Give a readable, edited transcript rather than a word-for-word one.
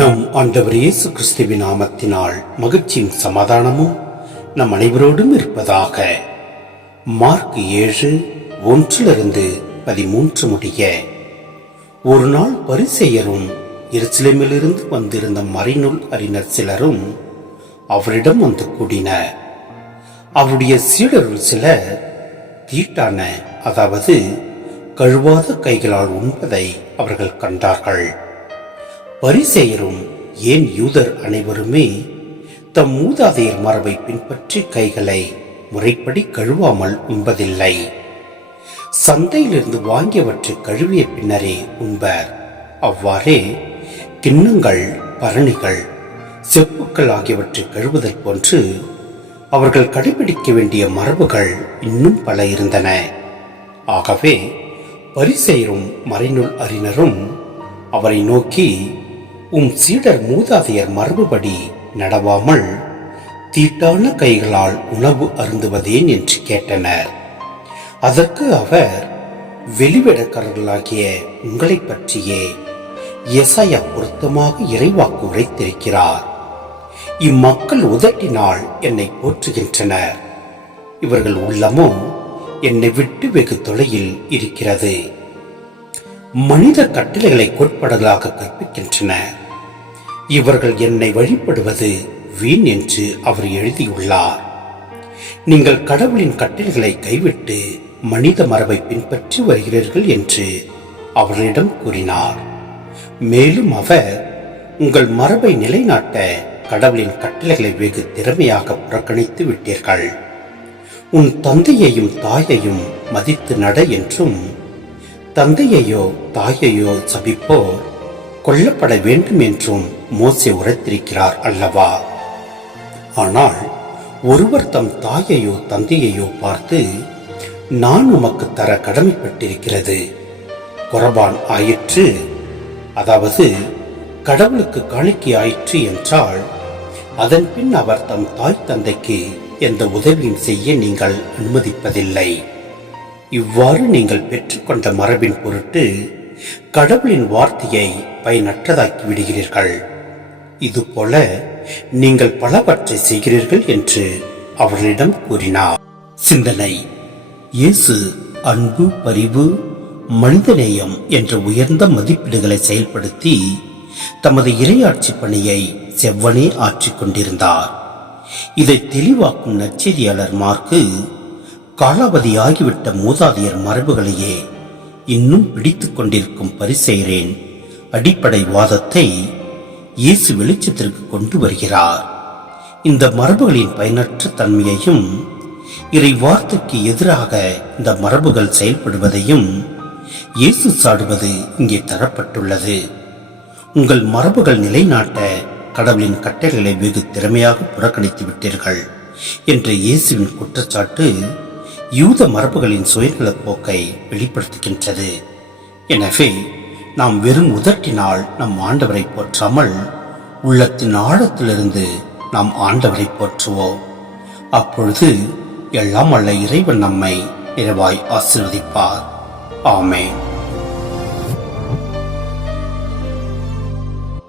நம் ஆண்டவர் இயேசு கிறிஸ்துவின் நாமத்தினால் மகிழ்ச்சியும் சமாதானமும் நம் அனைவரோடும் இருப்பதாக. மார்க் 7:1-13 முடிய. ஒரு நாள் பரிசேயரும் எருசலேமிலிருந்து வந்திருந்த மறைநூல் அறிஞர் சிலரும் அவரிடம் வந்து கூடினர். அவருடைய சீடருள் சிலர் தீட்டான, அதாவது கழுவாத கைகளால் உண்பதை அவர்கள் கண்டார்கள். பரிசேயரும் ஏன் யூதர் அனைவருமே தம் மூதாதையர் மரபை பின்பற்றி கைகளை முறைப்படி கழுவாமல் உண்பதில்லை. சந்தையிலிருந்து வாங்கியவற்றை கழுவிய பின்னரே உண்பர். அவ்வாறே கிண்ணங்கள், பரணிகள், செப்புக்கள் ஆகியவற்றை கழுவுதல் போன்று அவர்கள் கடைபிடிக்க வேண்டிய மரபுகள் இன்னும் பல இருந்தன. ஆகவே பரிசேயரும் மறைநூல் அறிஞரும் அவரை நோக்கி, சீடர் மூதாதையர் மரபுபடி நடவாமல் தீட்டான கைகளால் உணவு அருந்துவதேன் என்று கேட்டனர். அதற்கு அவர், வெளிவிடக்காரர்களாகிய உங்களை பற்றியே எசாயா பொருத்தமாக இறைவாக்கு உரைத்திருக்கிறார். இம்மக்கள் உதட்டினால் என்னை போற்றுகின்றனர், இவர்கள் உள்ளமோ என்னை விட்டு வெகு தொலையில் இருக்கிறது. மனித கட்டளைகளை கோட்பாடுகளாக கற்பிக்கின்றனர். இவர்கள் என்னை வழிபடுவது வீண் என்று அவர் எழுதியுள்ளார். நீங்கள் கடவுளின் கட்டளைகளை கைவிட்டு மனித மரபை பின்பற்றி வருகிறீர்கள் என்று அவர்களிடம் கூறினார். மேலும் அவர், உங்கள் மரபை நிலைநாட்ட கடவுளின் கட்டளைகளை வெகு திறமையாக புறக்கணித்து விட்டீர்கள். உன் தந்தையையும் தாயையும் மதித்து நட என்றும், தந்தையையோ தாயையோ சபிப்போர் கொல்லப்பட வேண்டும் என்றும் மோசே உரைத்திருக்கிறார் அல்லவா? ஆனால் ஒருவர் தம் தாயையோ தந்தையையோ பார்த்து, நான் உமக்கு தர கடமைப்பட்டிருக்கிறது குர்பான் ஆயிற்று, அதாவது கடவுளுக்கு காணிக்கை ஆயிற்று என்றால், அதன் பின் அவர் தம் தாய் தந்தைக்கு எந்த உதவியும் செய்ய நீங்கள் அனுமதிப்பதில்லை. இவ்வாறு நீங்கள் பெற்றுக்கொண்ட மரபின் பொருட்டு கடவுளின் வார்த்தையை பயனற்றதாக்கி விடுகிறீர்கள். இதுபோல நீங்கள் பலவற்றை செய்கிறீர்கள் என்று அவர்களிடம் கூறினார். சிந்தனை: இயேசு அன்பு, பரிவு, மனிதநேயம் என்ற உயர்ந்த மதிப்பீடுகளை செயல்படுத்தி தமது இறையாட்சி பணியை செவ்வனே ஆற்றிக் கொண்டிருந்தார். இதை தெளிவாக்கும் நற்செய்தியாளர் மார்க்கு, காலாவதியாகிவிட்ட மூதாதையர் மரபுகளையே இன்னும் பிடித்துக் கொண்டிருக்கும் பரிசேயரின் அடிப்படை வாதத்தை இயேசு வெளிச்சத்திற்கு கொண்டு வருகிறார். இந்த மரபுகளின் பயனற்ற தன்மையையும், இறை வார்த்தைக்கு எதிராக இந்த மரபுகள் செயல்படுவதையும் இயேசு சாடுவது இங்கே தரப்பட்டுள்ளது. உங்கள் மரபுகள் நிலைநாட்ட கடவுளின் கட்டளைகளை வெகு திறமையாக புறக்கணித்து விட்டீர்கள் என்ற இயேசுவின் குற்றச்சாட்டு யூத மரபுகளின் சுயநலப் போக்கை வெளிப்படுத்துகின்றது. எனவே நாம் வெறும் உதட்டினால் நம் ஆண்டவரை போற்றாமல் உள்ளத்தின் ஆழத்திலிருந்து நாம் ஆண்டவரை போற்றுவோம். அப்பொழுது எல்லாம் வல்ல இறைவன் நம்மை நிறைவாய் ஆசீர்வதிப்பார். ஆமென்.